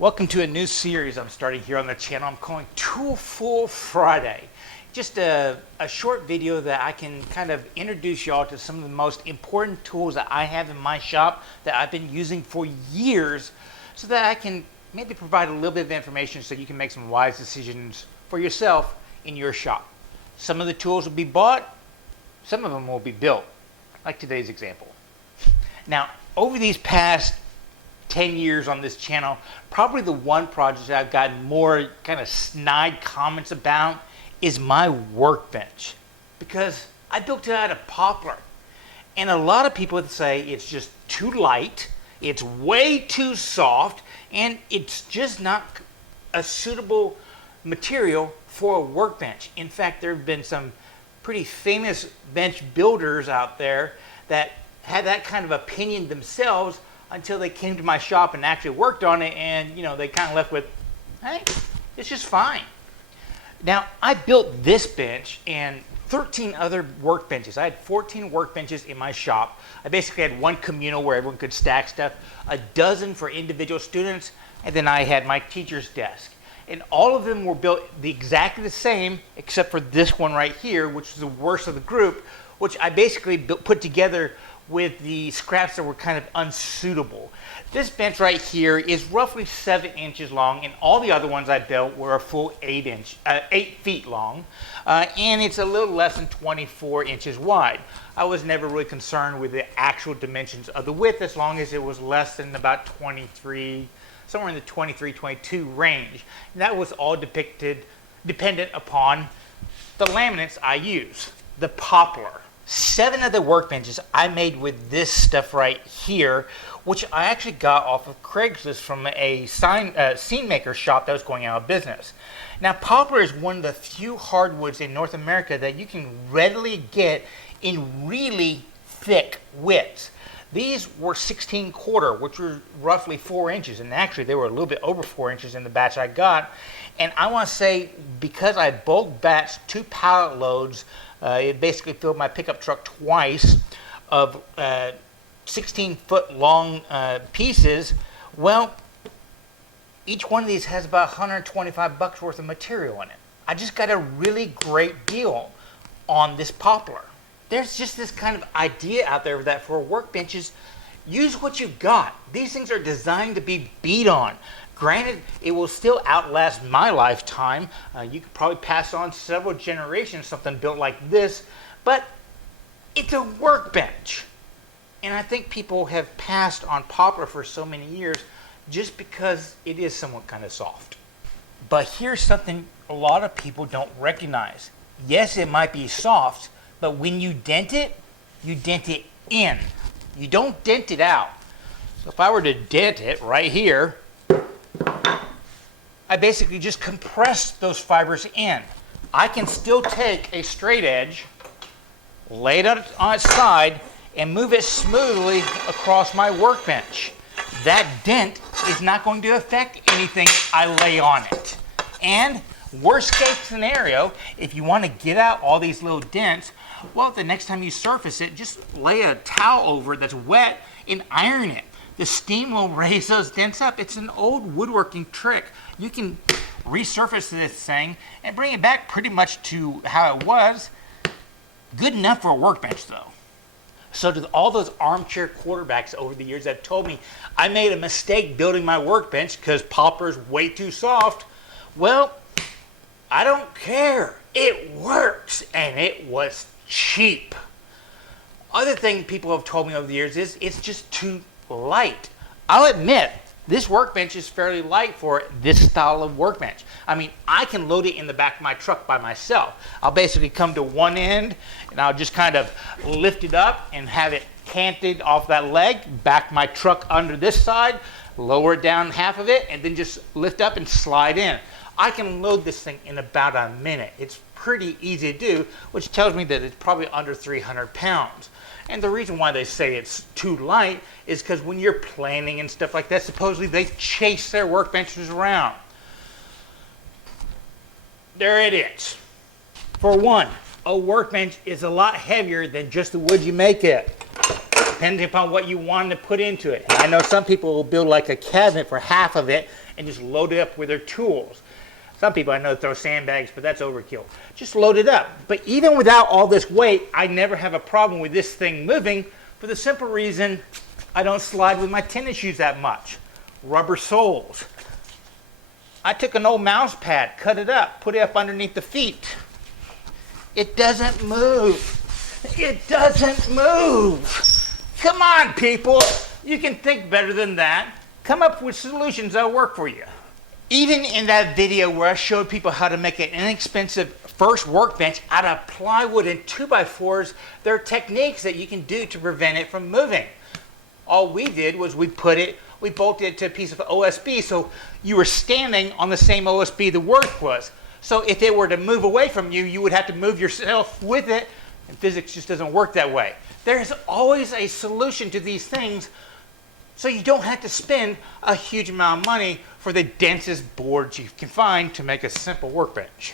Welcome to a new series I'm starting here on the channel. I'm calling Toolful Friday. Just a short video that I can kind of introduce y'all to some of the most important tools that I have in my shop that I've been using for years, so that I can maybe provide a little bit of information so you can make some wise decisions for yourself in your shop. Some of the tools will be bought, some of them will be built, like today's example. Now, over these past 10 years on this channel, probably the one project that I've gotten more kind of snide comments about is my workbench, because I built it out of poplar, and a lot of people would say it's just too light, it's way too soft, and it's just not a suitable material for a workbench. In fact, there have been some pretty famous bench builders out there that had that kind of opinion themselves until they came to my shop and actually worked on it, and they kind of left with, hey, it's just fine. Now, I built this bench and 13 other workbenches. I had 14 workbenches in my shop. I basically had one communal where everyone could stack stuff, a dozen for individual students, and then I had my teacher's desk. And all of them were built exactly the same, except for this one right here, which is the worst of the group, which I basically put together with the scraps that were kind of unsuitable. This bench right here is roughly 7 inches long, and all the other ones I built were a full 8 feet long, and it's a little less than 24 inches wide. I was never really concerned with the actual dimensions of the width, as long as it was less than about 23, somewhere in the 23, 22 range. And that was all dependent upon the laminates I use, the poplar. 7 of the workbenches I made with this stuff right here, which I actually got off of Craigslist from a scene maker shop that was going out of business. Now, poplar is one of the few hardwoods in North America that you can readily get in really thick widths. These were 16/4, which were roughly 4 inches, and actually they were a little bit over 4 inches in the batch I got. And I want to say, because I bulk batched 2 pallet loads, it basically filled my pickup truck twice of 16-foot long pieces. Well, each one of these has about $125 worth of material in it. I just got a really great deal on this poplar. There's just this kind of idea out there that for workbenches, use what you got. These things are designed to be beat on. Granted, it will still outlast my lifetime. You could probably pass on several generations something built like this, but it's a workbench. And I think people have passed on poplar for so many years just because it is somewhat kind of soft. But here's something a lot of people don't recognize. Yes, it might be soft, but when you dent it in. You don't dent it out. So if I were to dent it right here, I basically just compress those fibers in. I can still take a straight edge, lay it on its side, and move it smoothly across my workbench. That dent is not going to affect anything I lay on it. And worst case scenario, if you want to get out all these little dents, well, the next time you surface it, just lay a towel over it that's wet and iron it. The steam will raise those dents up. It's an old woodworking trick. You can resurface this thing and bring it back pretty much to how it was. Good enough for a workbench, though. So to all those armchair quarterbacks over the years that have told me I made a mistake building my workbench because poplar is way too soft, well, I don't care. It works, and it was cheap. Other thing people have told me over the years is it's just too light. I'll admit, this workbench is fairly light for this style of workbench. I mean, I can load it in the back of my truck by myself. I'll basically come to one end, and I'll just kind of lift it up and have it canted off that leg, back my truck under this side, lower it down half of it, and then just lift up and slide in. I can load this thing in about a minute. It's pretty easy to do, which tells me that it's probably under 300 pounds. And the reason why they say it's too light is because when you're planning and stuff like that, supposedly they chase their workbenches around. There it is. For one, a workbench is a lot heavier than just the wood you make it. depending upon what you want to put into it. I know some people will build like a cabinet for half of it and just load it up with their tools. Some people I know throw sandbags, but that's overkill. Just load it up. But even without all this weight, I never have a problem with this thing moving for the simple reason I don't slide with my tennis shoes that much. Rubber soles. I took an old mouse pad, cut it up, put it up underneath the feet. It doesn't move. It doesn't move. Come on, people. You can think better than that. Come up with solutions that'll work for you. Even in that video where I showed people how to make an inexpensive first workbench out of plywood and 2x4s, there are techniques that you can do to prevent it from moving. All we did was we bolted it to a piece of OSB, so you were standing on the same OSB the work was. So if it were to move away from you, you would have to move yourself with it, and physics just doesn't work that way. There's always a solution to these things, so you don't have to spend a huge amount of money for the densest boards you can find to make a simple workbench.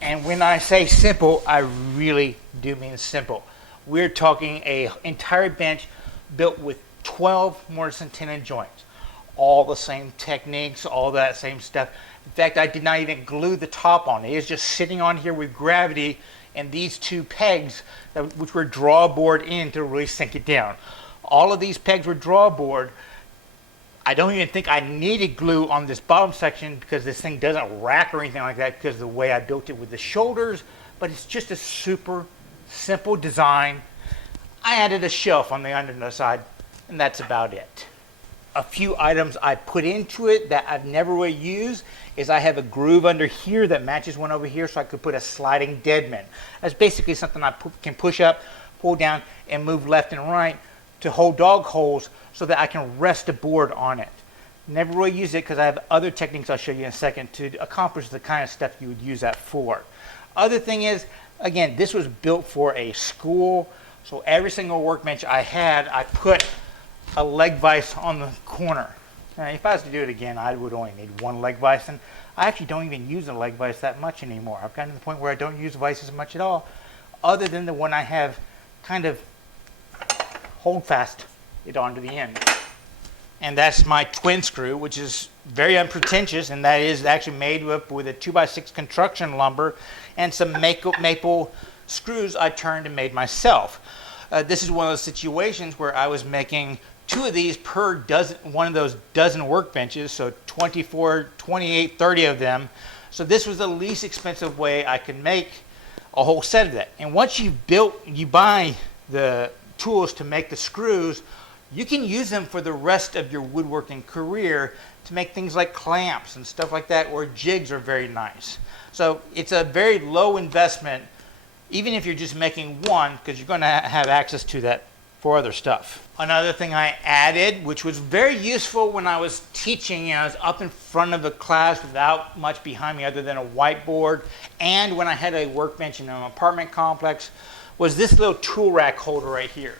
And when I say simple, I really do mean simple. We're talking an entire bench built with 12 mortise and tenon joints. All the same techniques, all that same stuff. In fact, I did not even glue the top on it. It's just sitting on here with gravity and these two pegs, which were drawboard in to really sink it down. All of these pegs were drawboard. I don't even think I needed glue on this bottom section because this thing doesn't rack or anything like that because of the way I built it with the shoulders, but it's just a super simple design. I added a shelf on the underside, and that's about it. A few items I put into it that I've never really used is I have a groove under here that matches one over here, so I could put a sliding deadman. That's basically something I can push up, pull down, and move left and right to hold dog holes so that I can rest a board on it. Never really use it because I have other techniques I'll show you in a second to accomplish the kind of stuff you would use that for. Other thing is, again, this was built for a school, so every single workbench I had, I put a leg vise on the corner. Now, if I was to do it again, I would only need one leg vise, and I actually don't even use a leg vise that much anymore. I've gotten to the point where I don't use vices much at all, other than the one I have kind of hold fast it onto the end. And that's my twin screw, which is very unpretentious, and that is actually made up with a 2x6 construction lumber and some maple screws I turned and made myself. This is one of those situations where I was making 2 of these per one of those dozen workbenches, so 24, 28, 30 of them. So this was the least expensive way I could make a whole set of that. And once you buy the tools to make the screws, you can use them for the rest of your woodworking career to make things like clamps and stuff like that, or jigs are very nice. So it's a very low investment, even if you're just making one, because you're going to have access to that for other stuff. Another thing I added, which was very useful when I was teaching, I was up in front of a class without much behind me other than a whiteboard, and when I had a workbench in an apartment complex, was this little tool rack holder right here.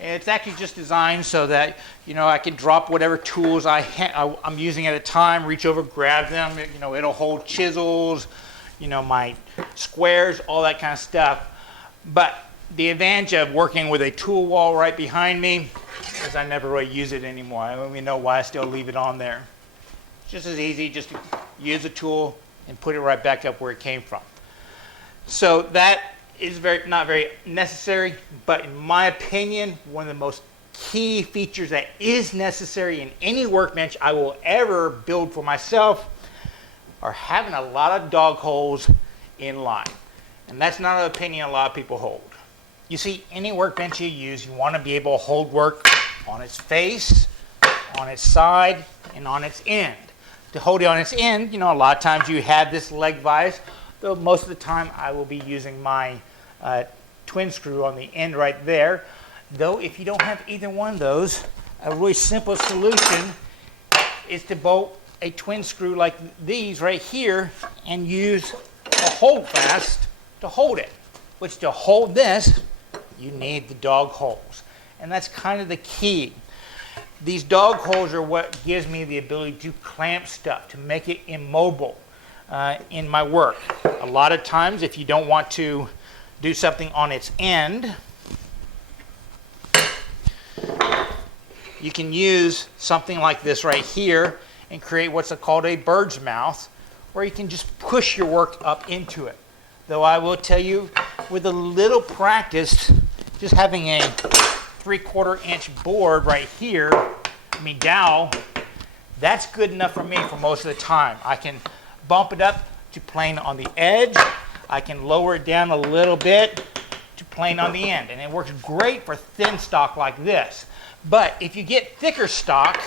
And it's actually just designed so that, you know, I can drop whatever tools I'm using at a time, reach over, grab them. You know, it'll hold chisels, you know, my squares, all that kind of stuff. But the advantage of working with a tool wall right behind me is I never really use it anymore. I don't even know why I still leave it on there. It's just as easy just to use a tool and put it right back up where it came from. So that is not very necessary, but in my opinion, one of the most key features that is necessary in any workbench I will ever build for myself are having a lot of dog holes in line. And that's not an opinion a lot of people hold. You see, any workbench you use, you want to be able to hold work on its face, on its side, and on its end. To hold it on its end, you know, a lot of times you have this leg vise, though most of the time I will be using my twin screw on the end right there. Though if you don't have either one of those, a really simple solution is to bolt a twin screw like these right here and use a hold fast to hold it. Which to hold this, you need the dog holes. And that's kind of the key. These dog holes are what gives me the ability to clamp stuff, to make it immobile in my work. A lot of times if you don't want to do something on its end, you can use something like this right here and create what's called a bird's mouth, where you can just push your work up into it. Though I will tell you, with a little practice, just having a 3/4 inch board right here, dowel, that's good enough for me for most of the time. I can bump it up to plane on the edge. I can lower it down a little bit to plane on the end. And it works great for thin stock like this. But if you get thicker stock,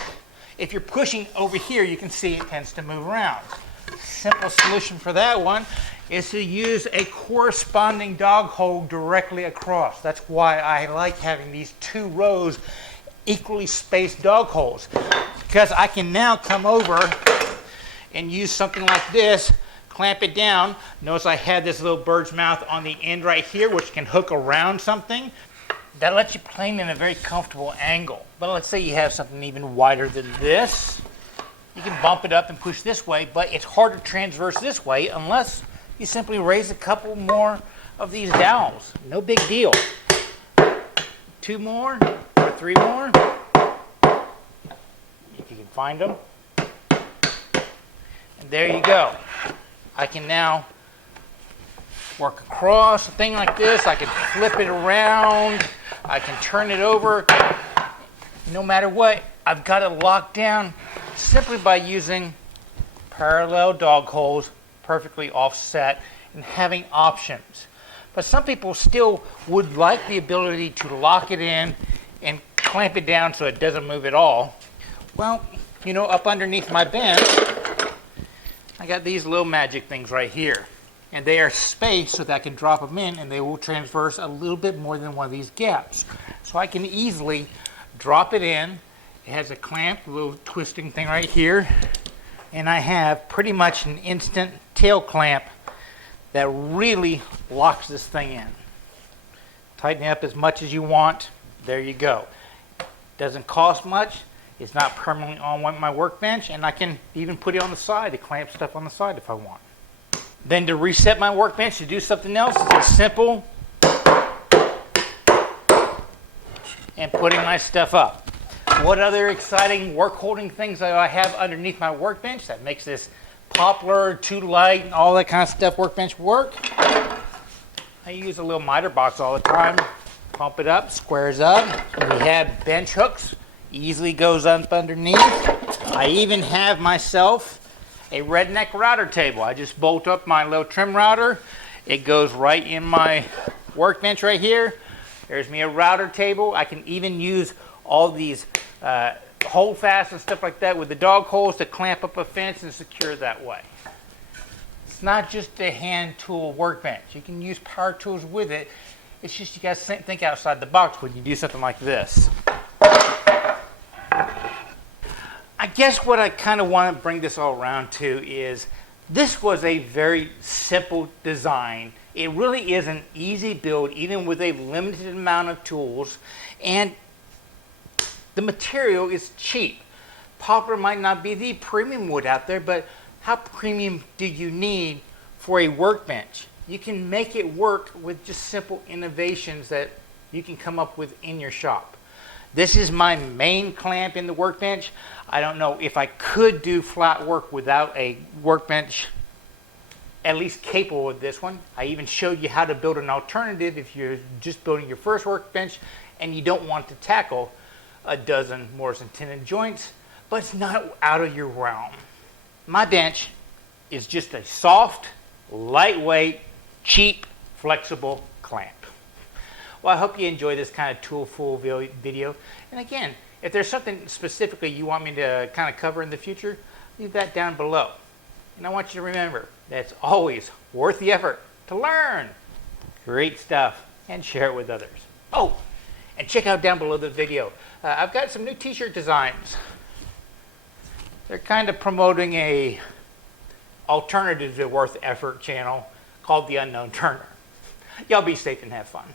if you're pushing over here, you can see it tends to move around. Simple solution for that one is to use a corresponding dog hole directly across. That's why I like having these 2 rows equally spaced dog holes, because I can now come over and use something like this, clamp it down. Notice I had this little bird's mouth on the end right here, which can hook around something. That lets you plane in a very comfortable angle. But let's say you have something even wider than this. You can bump it up and push this way, but it's hard to transverse this way unless you simply raise a couple more of these dowels. No big deal. 2 more or 3 more, if you can find them. And there you go. I can now work across a thing like this. I can flip it around. I can turn it over. No matter what, I've got it locked down simply by using parallel dog holes, perfectly offset, and having options. But some people still would like the ability to lock it in and clamp it down so it doesn't move at all. Well, up underneath my bench, I got these little magic things right here. And they are spaced so that I can drop them in and they will transverse a little bit more than one of these gaps. So I can easily drop it in. It has a clamp, a little twisting thing right here. And I have pretty much an instant tail clamp that really locks this thing in. Tighten it up as much as you want. There you go. Doesn't cost much. It's not permanently on my workbench, and I can even put it on the side to clamp stuff on the side if I want. Then to reset my workbench to do something else, it's simple. And putting my stuff up. What other exciting work holding things do I have underneath my workbench that makes this Poplar, 2 light, and all that kind of stuff workbench work? I use a little miter box all the time. Pump it up, squares up. We have bench hooks, easily goes up underneath. I even have myself a redneck router table. I just bolt up my little trim router. It goes right in my workbench right here. There's me a router table. I can even use all these hold fast and stuff like that with the dog holes to clamp up a fence and secure that way. It's not just a hand tool workbench. You can use power tools with it. It's just you guys think outside the box when you do something like this. I guess what I kind of want to bring this all around to is this was a very simple design. It really is an easy build, even with a limited amount of tools, and the material is cheap. Poplar might not be the premium wood out there, but how premium do you need for a workbench? You can make it work with just simple innovations that you can come up with in your shop. This is my main clamp in the workbench. I don't know if I could do flat work without a workbench at least capable of this one. I even showed you how to build an alternative if you're just building your first workbench and you don't want to tackle a dozen mortise and tenon joints, but it's not out of your realm. My bench is just a soft, lightweight, cheap, flexible clamp. Well, I hope you enjoy this kind of tool-full video. And again, if there's something specifically you want me to kind of cover in the future, leave that down below. And I want you to remember that it's always worth the effort to learn, create stuff, and share it with others. Oh, and check out down below the video. I've got some new t-shirt designs. They're kind of promoting a alternative to worth effort channel called The Unknown Turner. Y'all be safe and have fun.